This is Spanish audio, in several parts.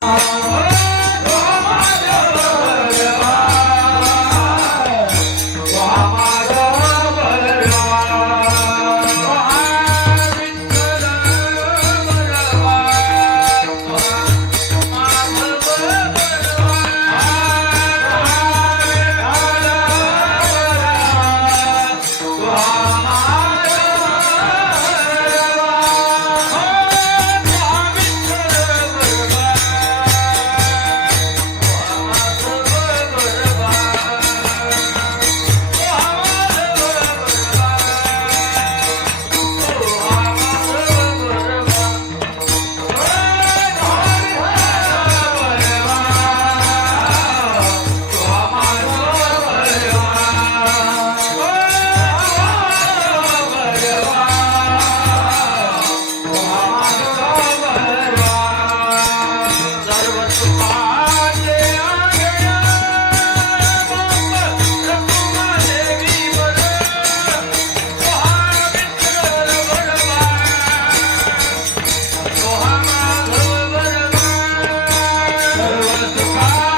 Oh, Bye.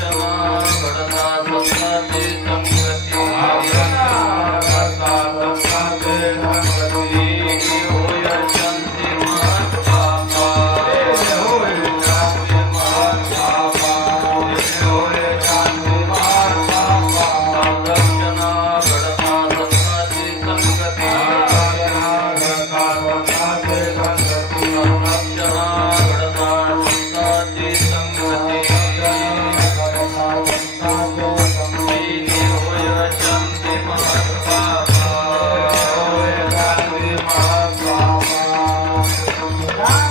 Thank wow. you.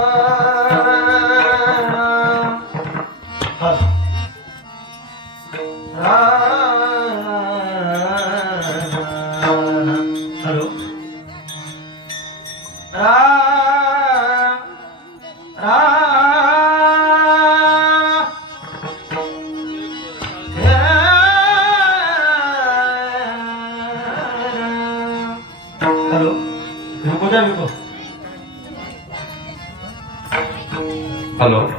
¿Aló?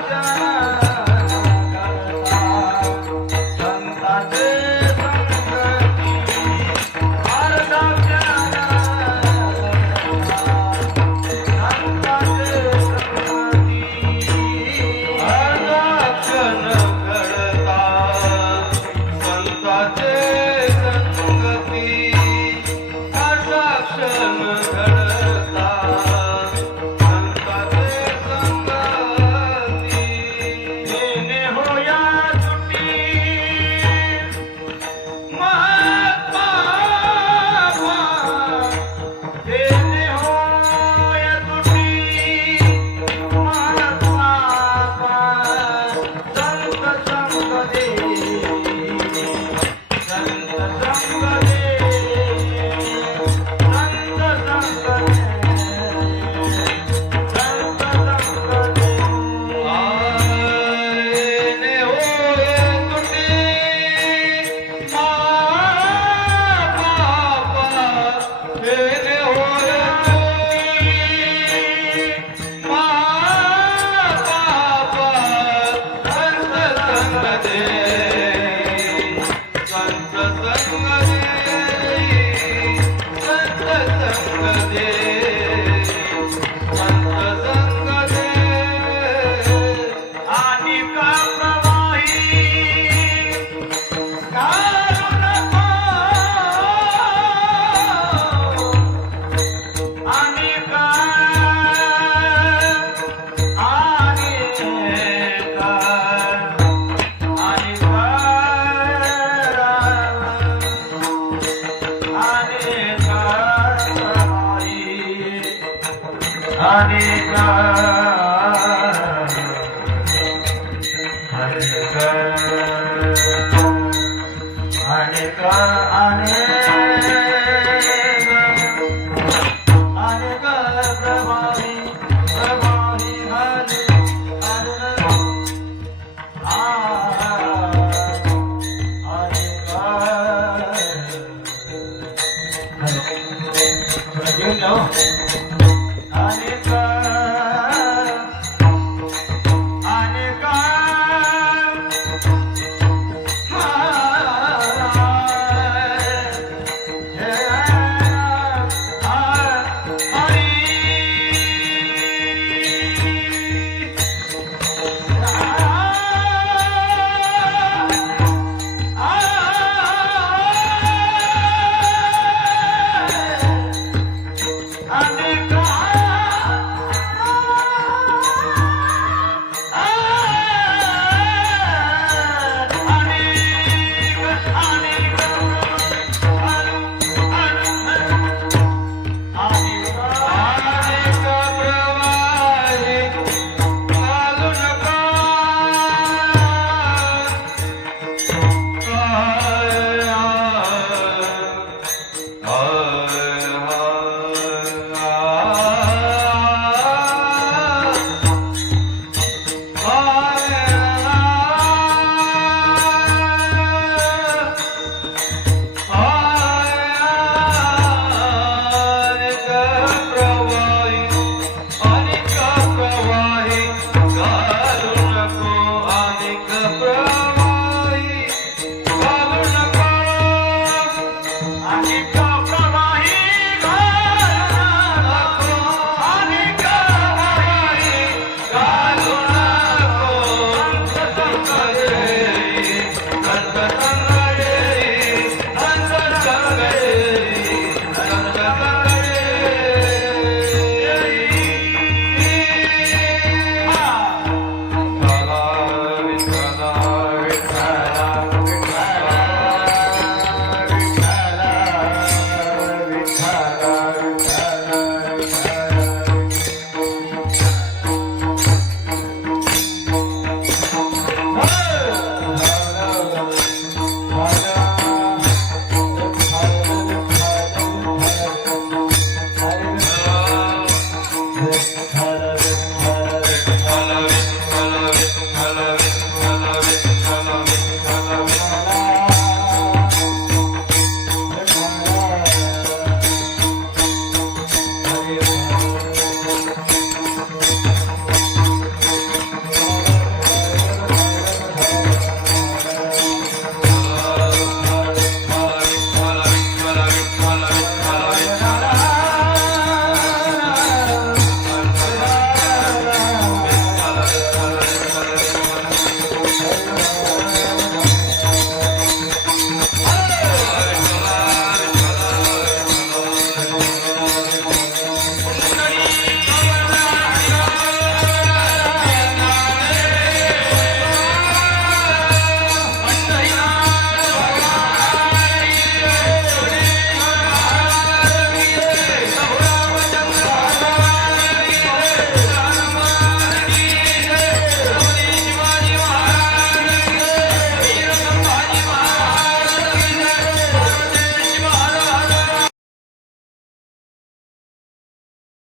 Obrigada.